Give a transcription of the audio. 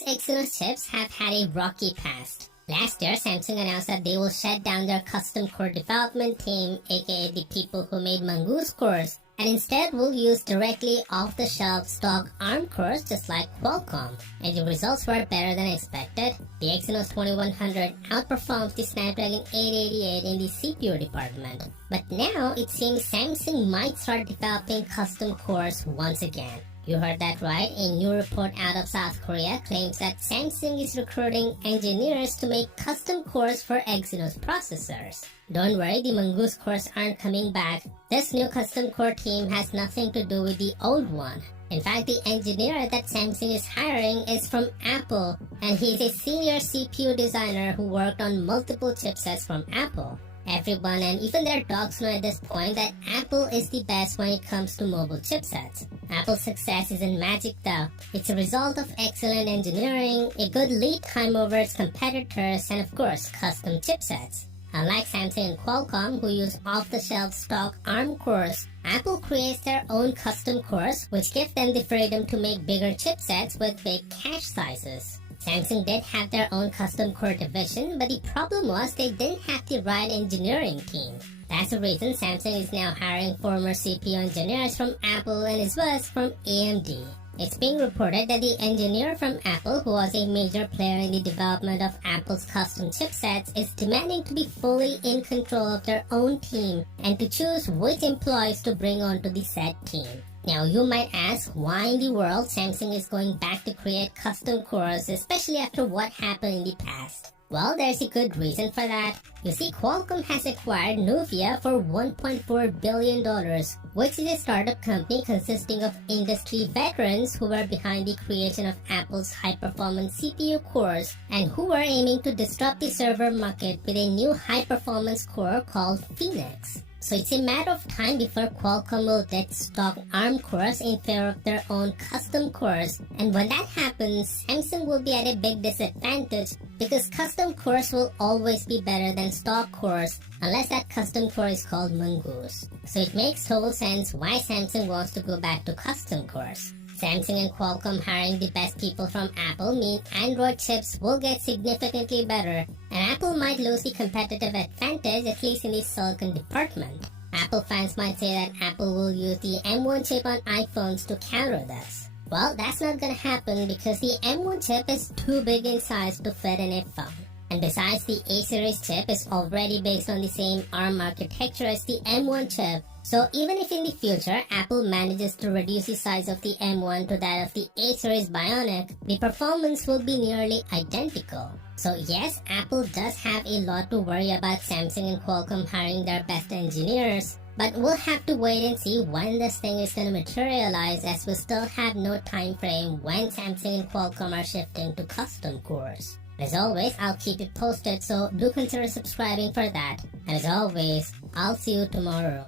Samsung's Exynos chips have had a rocky past. Last year, Samsung announced that they will shut down their custom core development team, aka the people who made Mongoose cores, and instead will use directly off-the-shelf stock ARM cores just like Qualcomm. And the results were better than expected. The Exynos 2100 outperforms the Snapdragon 888 in the CPU department. But now, it seems Samsung might start developing custom cores once again. You heard that right. A new report out of South Korea claims that Samsung is recruiting engineers to make custom cores for Exynos processors. Don't worry, the Mongoose cores aren't coming back. This new custom core team has nothing to do with the old one. In fact, the engineer that Samsung is hiring is from Apple, and he's a senior CPU designer who worked on multiple chipsets from Apple. Everyone and even their dogs know at this point that Apple is the best when it comes to mobile chipsets. Apple's success isn't magic though. It's a result of excellent engineering, a good lead time over its competitors, and of course, custom chipsets. Unlike Samsung and Qualcomm, who use off-the-shelf stock ARM cores, Apple creates their own custom cores, which give them the freedom to make bigger chipsets with big cache sizes. Samsung did have their own custom core division, but the problem was they didn't have the right engineering team. That's the reason Samsung is now hiring former CPU engineers from Apple and as well as from AMD. It's being reported that the engineer from Apple, who was a major player in the development of Apple's custom chipsets, is demanding to be fully in control of their own team and to choose which employees to bring onto the said team. Now you might ask why in the world Samsung is going back to create custom cores, especially after what happened in the past. Well, there's a good reason for that. You see, Qualcomm has acquired Nuvia for $1.4 billion, which is a startup company consisting of industry veterans who were behind the creation of Apple's high-performance CPU cores and who were aiming to disrupt the server market with a new high-performance core called Phoenix. So it's a matter of time before Qualcomm will ditch stock ARM cores in favor of their own custom cores, and when that happens, Samsung will be at a big disadvantage because custom cores will always be better than stock cores unless that custom core is called Mongoose. So it makes total sense why Samsung wants to go back to custom cores. Samsung and Qualcomm hiring the best people from Apple mean Android chips will get significantly better, and Apple might lose the competitive advantage, at least in the silicon department. Apple fans might say that Apple will use the M1 chip on iPhones to counter this. Well, that's not gonna happen because the M1 chip is too big in size to fit in a phone. And besides, the A-series chip is already based on the same ARM architecture as the M1 chip, so even if in the future Apple manages to reduce the size of the M1 to that of the A-series bionic, the performance will be nearly identical. So yes, Apple does have a lot to worry about Samsung and Qualcomm hiring their best engineers, but we'll have to wait and see when this thing is gonna materialize, as we still have no time frame when Samsung and Qualcomm are shifting to custom cores. As always, I'll keep it posted, so do consider subscribing for that. And as always, I'll see you tomorrow.